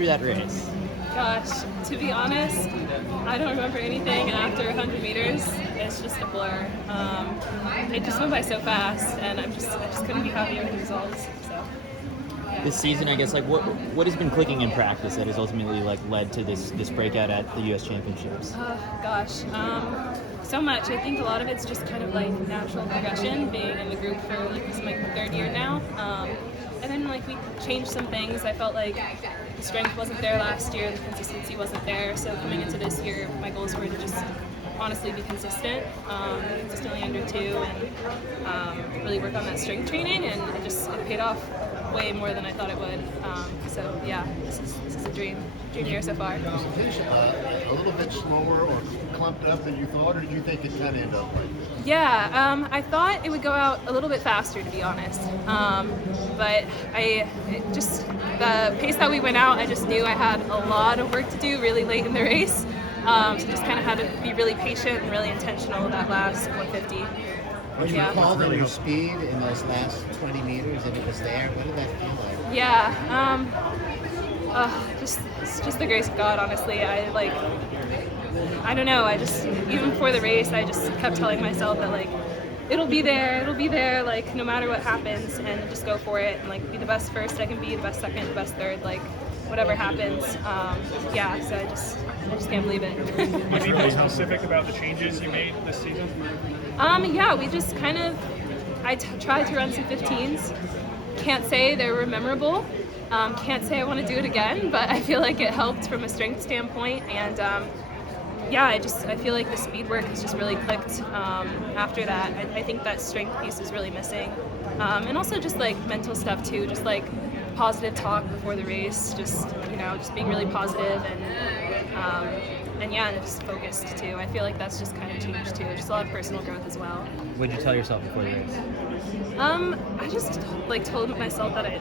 through that race? Gosh, to be honest, I don't remember anything after 100 meters. It's just a blur. It just went by so fast, and I just couldn't be happier with the results. So. Yeah. This season, I guess, like what has been clicking in practice that has ultimately like led to this breakout at the U.S. Championships? Gosh, so much. I think a lot of it's just kind of like natural progression, being in the group for like this is my third year now. And then like we changed some things. I felt like the strength wasn't there last year, the consistency wasn't there. So coming into this year, my goals were to just honestly be consistent, consistently under 2, and really work on that strength training. And it paid off way more than I thought it would. So yeah, this is a dream year so far. Was the finish a little bit slower or clumped up than you thought, or did you think it kind of ended up like this? Yeah, I thought it would go out a little bit faster, to be honest. But the pace that we went out, I just knew I had a lot of work to do really late in the race. So just kind of had to be really patient and really intentional that last 150. When you called in your speed in those last 20 meters and it was there, what did that feel like? Yeah, it's just the grace of God, honestly. I don't know, even before the race, I just kept telling myself that like, it'll be there, like no matter what happens, and just go for it and like be the best first I can be, the best second, the best third, like whatever happens. So I just can't believe it. Can you be more specific about the changes you made this season? Yeah, we just kind of, I tried to run some 15s. Can't say they were memorable. Can't say I want to do it again, but I feel like it helped from a strength standpoint. And I feel like the speed work has just really clicked after that. I think that strength piece is really missing. And also just like mental stuff too, just like positive talk before the race, just being really positive and just focused too. I feel like that's just kind of changed too. Just a lot of personal growth as well. What did you tell yourself before the race? I just like told myself that I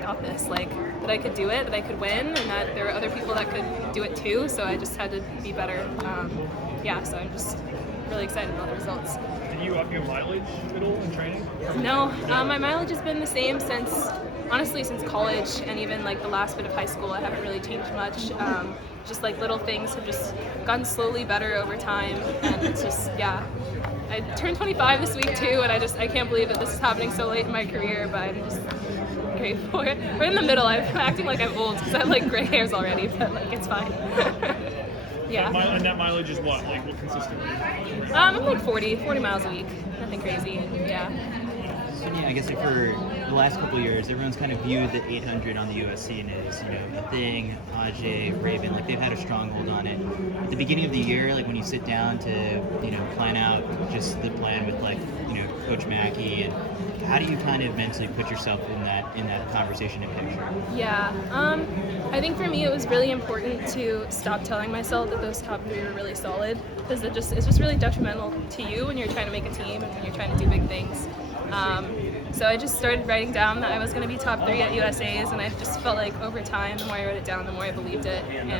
got this, like that I could do it, that I could win, and that there were other people that could do it too. So I just had to be better. So I'm just really excited about the results. Did you up your mileage at all in training? No, my mileage has been the same since college, and even like the last bit of high school. I haven't really changed much. Just like little things have just gotten slowly better over time, and it's just I turned 25 this week too, and I can't believe that this is happening so late in my career, but I'm just grateful for it. We're in the middle. I'm acting like I'm old because I have like gray hairs already, but like it's fine. Yeah. And that mileage is what? Like what consistently? I'm like 40 miles a week. Nothing crazy. Yeah. So yeah, I guess like for the last couple of years, everyone's kind of viewed the 800 on the US scene as, a thing. Ajay, Raven, like they've had a stronghold on it. At the beginning of the year, like when you sit down to, plan out just the plan with like, Coach Mackey, and how do you kind of mentally put yourself in that conversation and picture? Yeah, I think for me it was really important to stop telling myself that those top 3 were really solid, because it's just really detrimental to you when you're trying to make a team and when you're trying to do big things. So I just started writing down that I was going to be top 3 at USA's, and I just felt like over time, the more I wrote it down, the more I believed it. And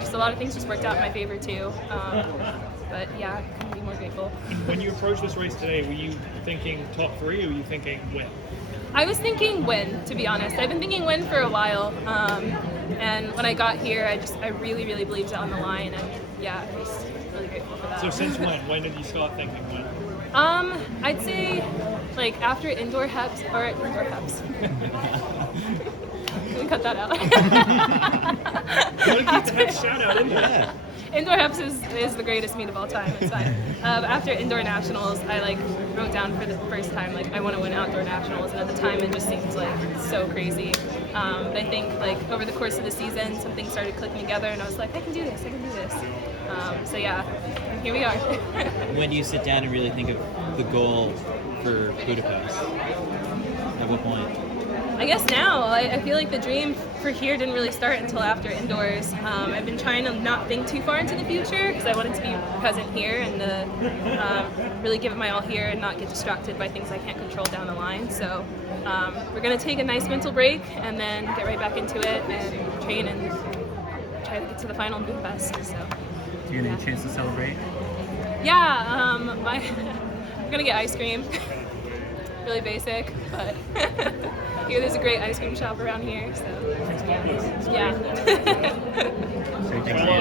just a lot of things just worked out in my favor too. But yeah, I couldn't be more grateful. When you approached this race today, were you thinking top 3 or were you thinking win? I was thinking win, to be honest. I've been thinking win for a while. And when I got here, I really, really believed it on the line. And yeah, I was really grateful for that. So since when? When did you start thinking win? I'd say like after indoor HEPs. Can we cut that out? You want to keep the head shout out in there. Indoor HEPs is the greatest meet of all time. It's fine. After indoor nationals, I like wrote down for the first time like I want to win outdoor nationals, and at the time it just seemed like so crazy. But I think like over the course of the season, some things started clicking together, and I was like, I can do this. So yeah, here we are. When do you sit down and really think of the goal for Budapest? At what point? I guess now. I feel like the dream for here didn't really start until after indoors. I've been trying to not think too far into the future because I wanted to be present here and really give it my all here and not get distracted by things I can't control down the line. So we're going to take a nice mental break and then get right back into it and train and try to get to the final in Budapest. So. Do you get a chance to celebrate? Yeah, I'm going to get ice cream. Really basic, but Here, there's a great ice cream shop around here. So, yeah. Great to see you.